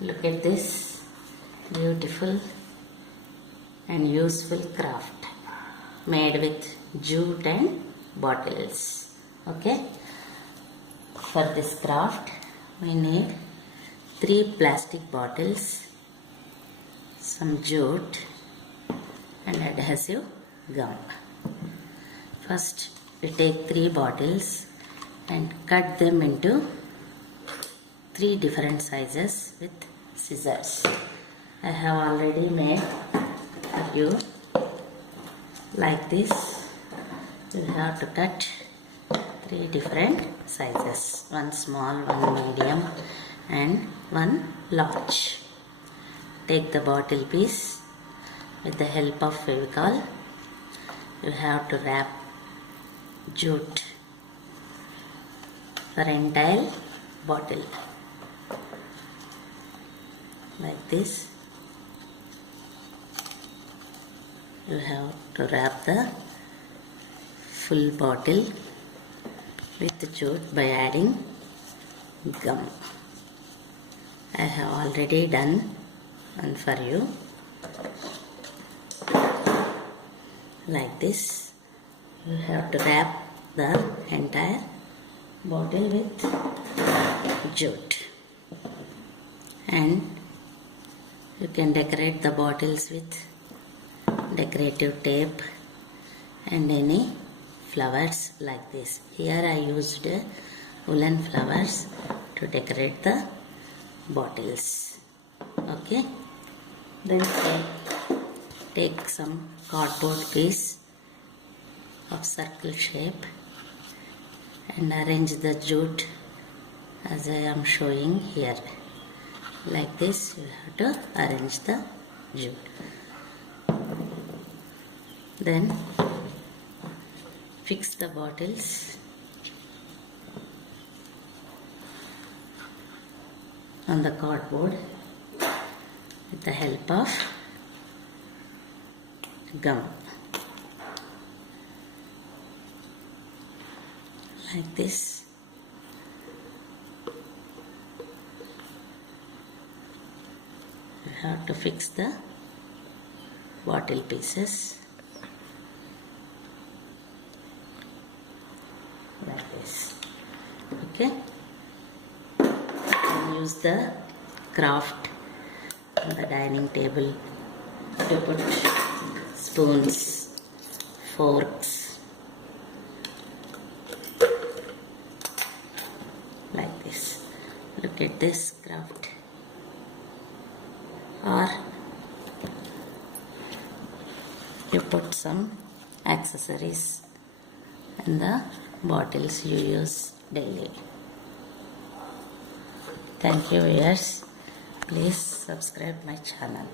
Look at this beautiful and useful craft made with jute and bottles. Okay, for this craft we need 3 plastic bottles, some jute and adhesive gum. First we take 3 bottles and cut them into 3 different sizes with scissors. I have already made for you like this. You have to cut 3 different sizes, one small, one medium and one large. Take the bottle piece. With the help of Fevicol, you have to wrap jute for entire bottle like this. You have to wrap the full bottle with jute by adding gum. I have already done one for you like this. You have to wrap the entire bottle with jute, and you can decorate the bottles with decorative tape and any flowers like this. Here I used woolen flowers to decorate the bottles. Okay, then take some cardboard piece of circle shape and arrange the jute as I am showing here. Like this you have to arrange the jute. Then fix the bottles on the cardboard with the help of gum like this. You have to fix the bottle pieces like this. Okay, and use the craft on the dining table to put spoons, forks like this. Look at this craft. Or you put some accessories in the bottles you use daily. Thank you viewers. Please subscribe my channel.